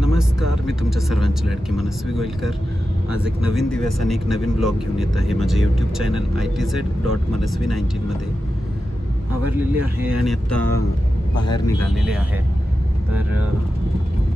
नमस्कार, मी तुमच्या सर्वांची लाडकी मनस्वी गोयलकर. आज एक नवीन दिवस आणि एक नवीन ब्लॉग घेऊन येत आहे. माझे यूट्यूब चॅनल itz.manasvi19 मध्ये आवरलेली आहे आणि आता बाहेर निघालेले आहे. तर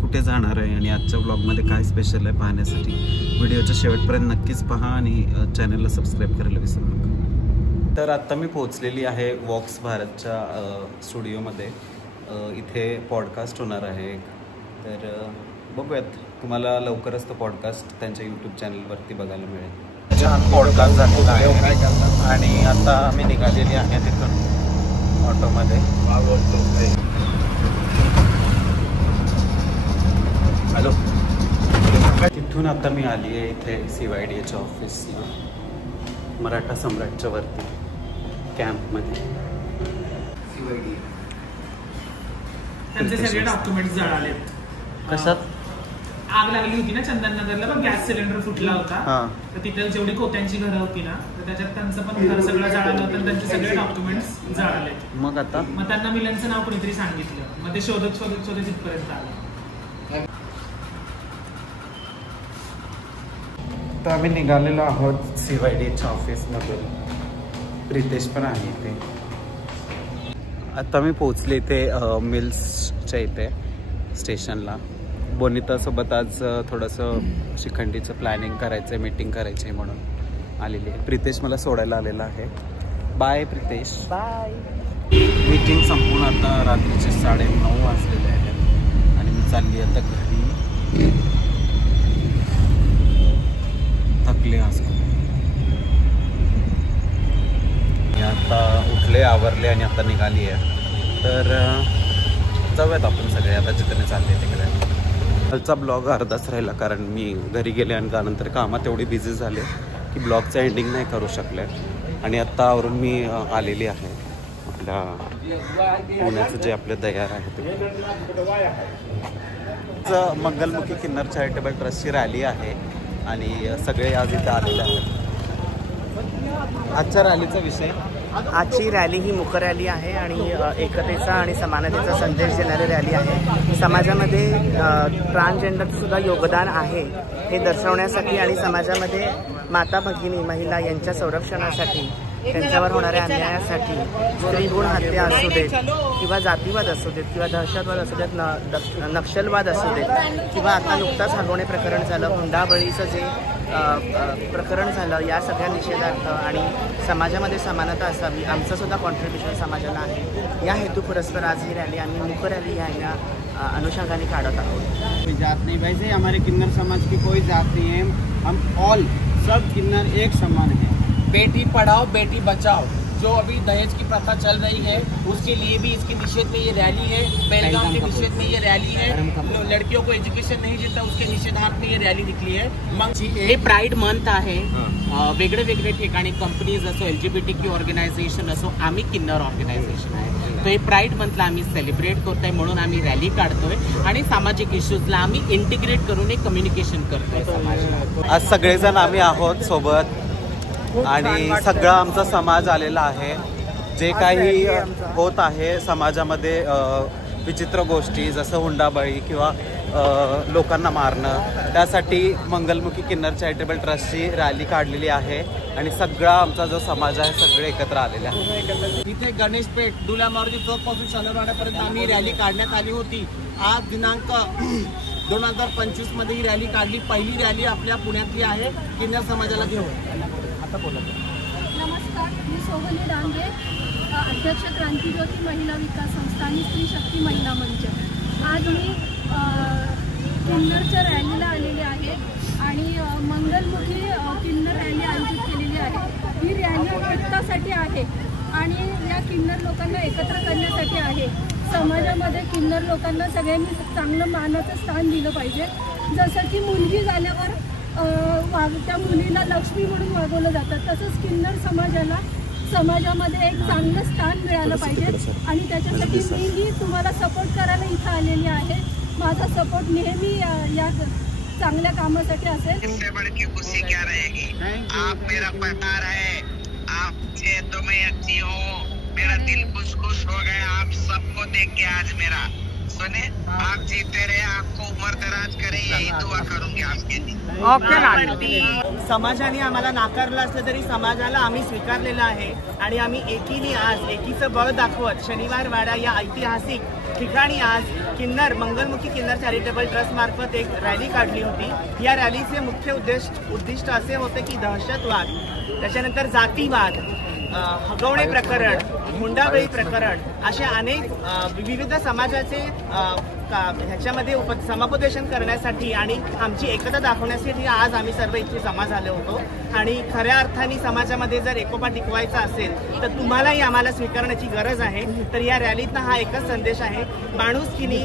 कुठे जाणार आहे आणि आजच्या ब्लॉगमध्ये काय स्पेशल आहे पाहण्यासाठी व्हिडिओच्या शेवटपर्यंत नक्कीच पहा आणि चॅनलला सबस्क्राईब करायला विसरू नका. तर आत्ता मी पोहोचलेली आहे वॉक्स भारतच्या स्टुडिओमध्ये. इथे पॉडकास्ट होणार आहे. तर बघूयात, तुम्हाला लवकरच तो पॉडकास्ट त्यांच्या यूट्यूब चॅनलवरती बघायला मिळेल. छान पॉडकास्ट झालेला आहे आणि आता आम्ही निघालेली आहे तिथून ऑटोमध्ये. हॅलो, तिथून आता मी आली आहे इथे CYDAच्या ऑफिसला, मराठा सम्राटच्या वरती कॅम्पमध्ये. त्यांचे सगळे डॉक्युमेंट्स जळालेत. कशात? आग लागली होती ना चंदननगरला, पण गॅस सिलेंडर फुटला होता. तर तिथे जेवढी कोत्यांची घरं होती ना, तर त्याच्यात त्यांचं पण घर सगळं जळालं होतं. त्यांचे सगळे डॉक्युमेंट्स जळाले. मग आता त्यांना मिलनचं नाव कोणीतरी सांगितलं. मग ते शोधत शोधत शोधत इथपर्यंत आलं. तर आम्ही निघालेलो आहोत CYDAच्या ऑफिसमधून. प्रितेश पण आहे इथे. आता मी पोचले इथे मिल्सच्या इथे स्टेशनला. बोनितासोबत आज थोडंसं शिखंडीचं प्लॅनिंग करायचं आहे, मीटिंग करायची आहे म्हणून आलेली आहे. प्रितेश मला सोडायला आलेला आहे. बाय प्रितेश. बाय. मीटिंग संपून आता रात्रीचे 9:30 वाजलेले आहेत आणि मी चालली आता घरी. थकले आज. मी आता उठले, आवरले आणि आता निघाली आहे. तर जाऊयात आपण सगळे आता जिथे चालले तिकडे. कालचा ब्लॉग अर्धाच राहिला कारण मी घरी गेले आणि त्यानंतर कामात एवढी बिझी झाले की ब्लॉगचं एंडिंग नाही करू शकले. आणि आत्ता आवरून मी आलेली आहे आपल्या पुण्याचं जे आपले दयार आहे ते. मंगलमुखी किन्नर चॅरिटेबल ट्रस्टची रॅली आहे आणि सगळे आज इथे आलेले आहेत. आजच्या रॅलीचा विषय, आजची रॅली ही मुख रॅली आहे आणि एकतेचा आणि समानतेचा संदेश देणारी रॅली आहे. समाजामध्ये ट्रान्सजेंडरचं सुद्धा योगदान आहे हे दर्शवण्यासाठी आणि समाजामध्ये माता भगिनी महिला यांच्या संरक्षणासाठी, त्यांच्यावर होणाऱ्या अन्यायासाठी, स्त्री भ्रूण हत्या असू देत किंवा जातीवाद असू देत किंवा दहशतवाद असू देत, नक्षलवाद असू देत किंवा आता नुकताच हगवणे प्रकरण झालं, हुंडाबळीचं जे प्रकरण झालं, या सगळ्या निषेधार्थ आणि समाजामध्ये समानता असावी, आमचं सुद्धा कॉन्ट्रीब्युशन समाजाला आहे. या हेतू पुरस्पर आज ही रॅली आम्ही मुख रॅली या अनुषंगाने काढत आहोत. कोई जात नहीं, वैसे हमारे किन्नर समाज की कोई जात नहीं है. हम ऑल सब किन्नर एक समान है. बेटी पढ़ाओ बेटी बचाओ, जो अभी दहेज की प्रथा चल रही है उसके लिए भी इसके निषेध में ये रैली है. पहलगाम के निषेध में ये रैली है. लड़कियों को एज्युकेशन नहीं देता उसके निषेधार्थ में ये रॅली निघली आहे. मग हे प्राईड मंथ आहे. वेगळे वेगळे ठिकाणी कंपनीज असो, LGBT ऑर्गनायझेशन असो, आम्ही किन्नर ऑर्गनायझेशन आहे. तर हे प्राईड मंथला आम्ही सेलिब्रेट करतोय म्हणून आम्ही रॅली काढतोय आणि सामाजिक इश्यूजला आम्ही इंटिग्रेट करून एक कम्युनिकेशन करतोय समाजाला. आज सगळेजण आम्ही आहोत सोबत आणि सगळा आमचा समाज आलेला आहे. जे काही होत आहे समाजामध्ये विचित्र गोष्टी जसं हुंडाबळी किंवा लोकांना मारणं, त्यासाठी मंगलमुखी किन्नर चॅरिटेबल ट्रस्टची रॅली काढलेली आहे आणि सगळा आमचा जो समाज आहे सगळे एकत्र आलेले आहे. इथे गणेश पेठ, दुला मारुती चौकपासून शनिवारवाड्यापर्यंत आम्ही रॅली काढण्यात आली होती. आज दिनांक 2025 मध्ये ही रॅली काढली. पहिली रॅली आपल्या पुण्यातली आहे किन्नर समाजाला घेऊन. आता बोला. नमस्कार, मी सोहनी डांगे, अध्यक्ष क्रांतिज्योती महिला विकास संस्था आणि स्त्री शक्ती महिला मंच. आज मी किन्नरच्या रॅलीला आलेले आहे आणि मंगलमुखी किन्नर रॅली आयोजित केलेली आहे. ही रॅली एकतासाठी आहे आणि या किन्नर लोकांना एकत्र करण्यासाठी आहे. समाजामध्ये किन्नर लोकांना सगळ्यांनी चांगलं मानाचं स्थान दिलं पाहिजे. जसं की मुलगी झाल्यावर त्या मुलीला लक्ष्मी म्हणून वागवलं जातं, तसंच किन्नर समाजामध्ये एक चांगलं स्थान मिळालं पाहिजे आणि त्याच्यासाठी मीही तुम्हाला सपोर्ट करायला इथं आलेली आहे. माझा सपोर्ट नेहमी या चांगल्या कामासाठी असेल. इससे बड़ी खुशी क्या रहेगी. आप मेरा परिवार है, आपसे तो मैं अच्छी हूँ. मेरा दिल खुश खुश हो गया आप सबको देख के. आज मेरा सुने, आप जीते रहे, आपको उम्र दराज यही दुआ करूंगी आपके लिए। Okay madam. समाजाने आम्हाला नाकारलं असलं तरी समाजाला आम्ही स्वीकारलेलं आहे आणि आम्ही एकीने आज एकीचं बळ दाखवत शनिवार वाडा या ऐतिहासिक ठिकाणी आज किन्नर मंगलमुखी किन्नर चॅरिटेबल ट्रस्ट मार्फत एक रॅली काढली होती. या रॅलीचे मुख्य उद्दिष्ट असे होते की दहशतवाद, त्याच्यानंतर जातीवाद, हगवणे प्रकरण, हुंडाबळी प्रकरण असे अनेक विविध समाजाचे ह्याच्यामध्ये समुपदेशन करण्यासाठी आणि आमची एकता दाखवण्यासाठी आज आम्ही सर्व इथे जमा झालो होतो. आणि खऱ्या अर्थाने समाजामध्ये जर एकोपा टिकवायचा असेल तर तुम्हालाही आम्हाला स्वीकारण्याची गरज आहे. तर या रॅलीतनं हा एकच संदेश आहे,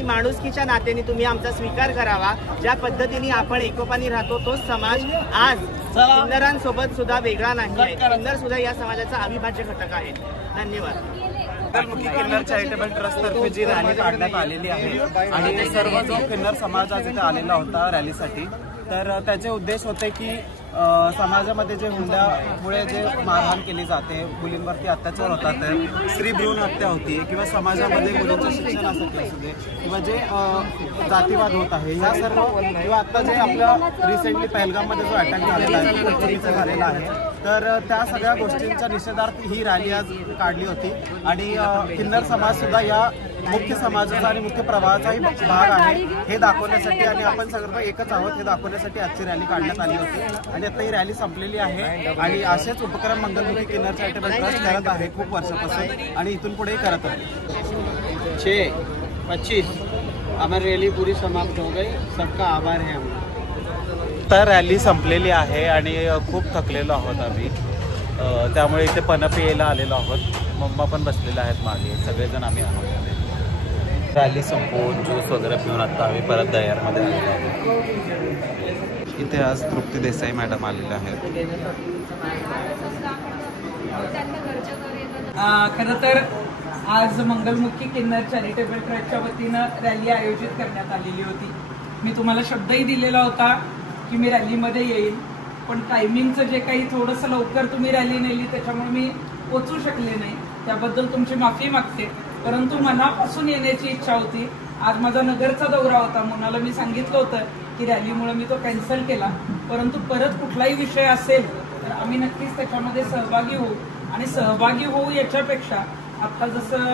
माणुसकीच्या नात्याने तुम्ही आमचा स्वीकार करावा. ज्या पद्धतीने आपण एकोपाने राहतो तोच समाज आज किन्नरांसोबत सुद्धा वेगळा नाही आहे. किन्नर सुद्धा या समाजाचा अविभाज्य घटक आहे. धन्यवाद. मंगलमुखी किन्नर चॅरिटेबल ट्रस्ट तर्फे जी रॅली काढण्यात आलेली आहे आणि सर्व जो किन्नर समाज आज इथे आलेला होता रॅलीसाठी, तर त्याचे उद्देश होते की समाजामध्ये जे हुंड्यामुळे जे मारहाण केली जाते, मुलींवरती अत्याचार होतात, स्त्री भ्रूण हत्या होती किंवा समाजामध्ये मुलींचं शिक्षणासाठी असू दे किंवा जे जातीवाद होत आहे, या सर्व किंवा आता जे आपल्या रिसेंटली पहलगाममध्ये जो अटॅक झालेला आहे तो चोरीचा झालेला आहे, तर त्या सगळ्या गोष्टींच्या निषेधार्थ ही रॅली आज काढली होती. आणि किन्नर समाज सुद्धा या मुख्य समाजाचा आणि मुख्य प्रवाहाचाही भाग आहे हे दाखवण्यासाठी आणि आपण सर्व एकच आहोत हे दाखवण्यासाठी आजची रॅली काढण्यात आली होती. आणि आता ही रॅली संपलेली आहे आणि असेच उपक्रम मंगलमुखी किन्नर चॅरिटेबल ट्रस्ट करत आहे खूप वर्षापासून आणि इथून पुढेही करत आहे. 6:25 हमारी रॅली पूरी समाप्त हो गई. सबका आभार है. तर रॅली संपलेली आहे आणि खूप थकलेलो आहोत आम्ही, त्यामुळे इथे पनप यायला आलेलो आहोत. मम्मा पण बसलेले आहेत मागे, सगळेजण आम्ही आहोत. रॅली संपवून ज्यूस वगैरे पिऊन आता आम्ही परत दयारमध्ये आलेलो आहोत. इथे आज तृप्ती देसाई मॅडम आलेल्या आहेत. खरं तर आज मंगलमुखी किन्नर चॅरिटेबल ट्रस्टच्या वतीनं रॅली आयोजित करण्यात आलेली होती. मी तुम्हाला शब्दही दिलेला होता की मी रॅलीमध्ये येईल, पण टायमिंगचं जे काही थोडंसं लवकर तुम्ही रॅली नेली त्याच्यामुळे मी पोचू शकले नाही, त्याबद्दल तुमची माफी मागते. परंतु मनापासून येण्याची इच्छा होती. आज माझा नगरचा दौरा होता, मुलाला मी सांगितलं होतं की रॅलीमुळे मी तो कॅन्सल केला, परंतु परत कुठलाही विषय असेल तर आम्ही नक्कीच त्याच्यामध्ये सहभागी होऊ. आणि सहभागी होऊ याच्यापेक्षा आता जसं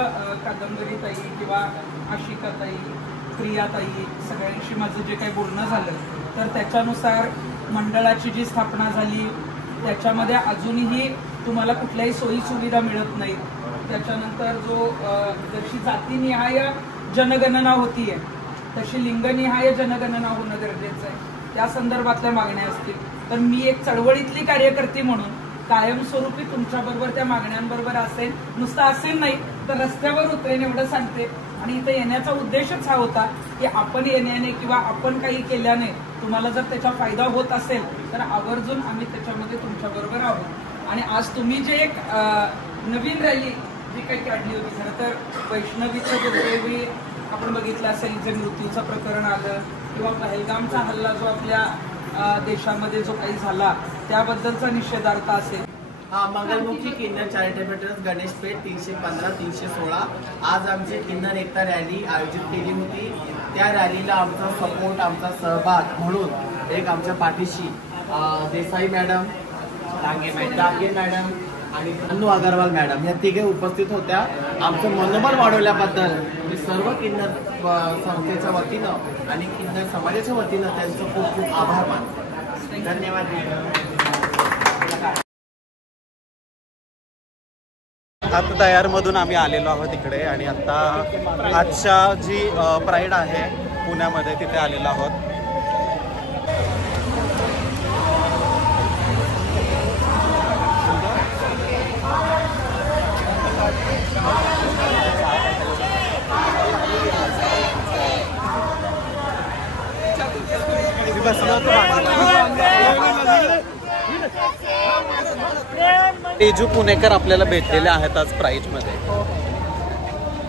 कादंबरीताई किंवा आशिकाताई, प्रियाताई सगळ्यांशी माझं जे काही बोलणं झालं तर त्याच्यानुसार मंडळाची जी स्थापना झाली त्याच्यामध्ये अजूनही तुम्हाला कुठल्याही सोयी सुविधा मिळत नाहीत. त्याच्यानंतर जशी जातीनिहाय जनगणना होतीये तशी लिंगनिहाय जनगणना होणं गरजेचं आहे. त्या संदर्भातल्या मागण्या असतील तर मी एक चळवळीतली कार्यकर्ती म्हणून कायमस्वरूपी तुमच्याबरोबर त्या मागण्यांबरोबर असेल. नुसतं असेल नाही तर रस्त्यावर उतरेन एवढं सांगते. आणि इथे येण्याचा उद्देशच हा होता की आपण येण्याने किंवा आपण काही केल्याने तुम्हाला जर त्याचा फायदा होत असेल तर आवर्जून आम्ही त्याच्यामध्ये तुमच्याबरोबर आहोत. आणि आज तुम्ही जे एक नवीन रॅली जी काही काढली होती, खरं तर वैष्णवीचं दुर्दैवी आपण बघितलं असेल, जे मृत्यूचं प्रकरण आलं किंवा पहलगामचा हल्ला जो आपल्या देशामध्ये जो काही झाला त्याबद्दलचा निषेधार्थ असेल. मंगलमुखी किन्नर चॅरिटेबल ट्रस्ट गणेशपेठ 315-316 आज आमची किन्नर एकता रॅली आयोजित केली होती. त्या रॅलीला आमचा सपोर्ट, आमचा सहभाग म्हणून एक आमच्या पाठीशी देसाई मॅडम, डांगे मॅडम आणि अन्नू अगरवाल मॅडम या तिघे उपस्थित होत्या. आमचं मनोबल वाढवल्याबद्दल मी सर्व किन्नर संस्थेच्या वतीनं आणि किन्नर समाजाच्या वतीनं त्यांचं खूप खूप आभार मानतो. धन्यवाद. आता दयारमधून आम्ही आलेलो आहोत इकडे आणि आता आजच्या जी प्राईड आहे पुण्यामध्ये तिथे आलेलो आहोत. तेजू पुणेकर आपल्याला भेटलेले आहेत आज प्राईज मध्ये.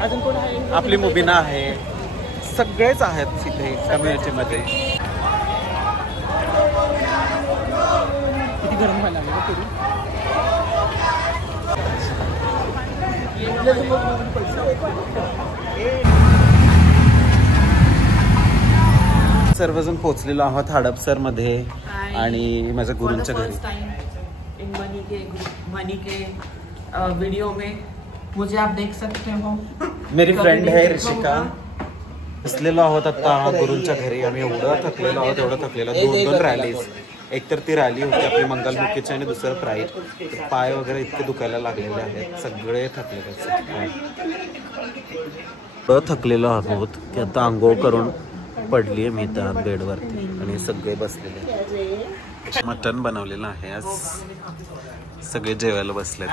अजून कोण आहे? आपली मुबिना आहे, सगळेच आहेत तिथे कम्युनिटी मध्ये. किती गरम व्हायला लागलं. सर्वजण पोहोचलेलो आहोत हडपसर मध्ये आणि माझ्या गुरूंच्या घरी. इन मनी के वीडियो में मुझे आप देख सकते हो. मेरी फ्रेंड है ऋषिका. बसलेलो आहोत आता गुरूंच्या घरी. आम्ही एवढं थकलेलो आहोत, एवढं थकलेलो. 2 रॅलीज. एक तर ती रॅली होती आपली मंगलमुखीची आणि दुसरं प्राईड. पाय वगैरे इतके दुखायला लागलेले आहेत, सगळे थकलेले आहेत. थकलेलो आहोत की आता आंघोळ करून पडली आहे मी त्या बेडवरती आणि सगळे बसलेले. मटण बनवलेलं आहे आज. सगळे जेवायला बसले.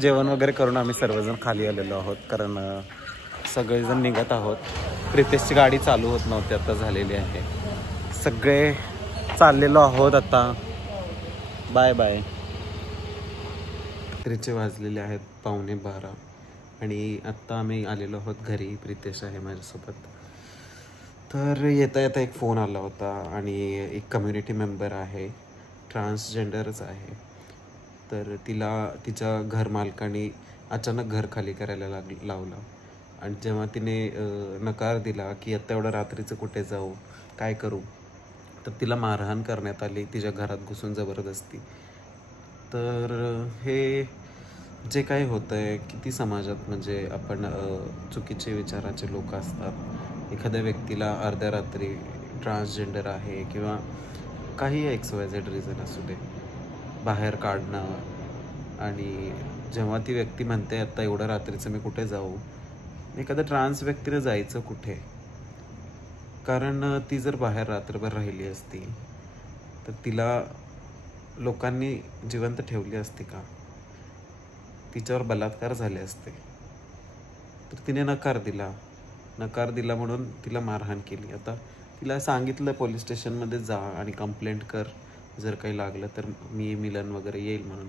जेवण वगैरे करून आम्ही सर्वजण खाली आलेलो आहोत कारण सगळेजण निघत आहोत. प्रितेशची गाडी चालू होत नव्हती, आता झालेली आहे. सगळे चाललेलो आहोत आता. Bye bye. रात्रीचे वाजलेले आहेत 11:15 आणि आत्ता आम्ही आलेलो आहोत घरी. प्रितेश आहे माझ्यासोबत. तर येता येता एक फोन आला होता आणि एक कम्युनिटी मेंबर आहे, ट्रान्सजेंडरच आहे. तर तिला तिच्या घरमालकाने अचानक घर खाली करायला लावलं आणि जेव्हा तिने नकार दिला की आता एवढं रात्रीचं कुठे जाऊ, काय करू, तर तिला मारहाण करण्यात आली तिच्या घरात घुसून जबरदस्ती. तर हे जे काही होतं आहे किती समाजात म्हणजे आपण चुकीचे विचाराचे लोक असतात. एखाद्या व्यक्तीला अर्ध्या रात्री ट्रान्सजेंडर आहे किंवा काही XYZ रिझन असू दे बाहेर काढणं आणि जेव्हा ती व्यक्ती म्हणते आता एवढ्या रात्रीचं मी कुठे जाऊ, एखाद्या ट्रान्स व्यक्तीने जायचं कुठे? कारण ती जर बाहेर रात्रभर राहिली असती तर तिला लोकांनी जिवंत ठेवली असती का? तिच्यावर बलात्कार झाले असते. तर तिने नकार दिला म्हणून तिला मारहाण केली. आता तिला सांगितलं पोलीस स्टेशनमध्ये जा आणि कंप्लेंट कर, जर काही लागलं तर मी मिलन वगैरे येईल म्हणून.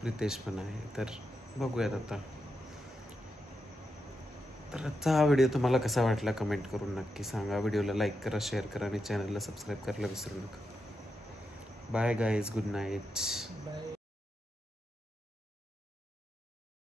प्रितेश पण आहे. तर बघूयात आता. तर आजचा हा व्हिडिओ तुम्हाला कसा वाटला कमेंट करून नक्की सांगा. व्हिडिओला लाईक करा, शेअर करा आणि चॅनलला सबस्क्राईब करायला विसरू नका. Bye guys, good night.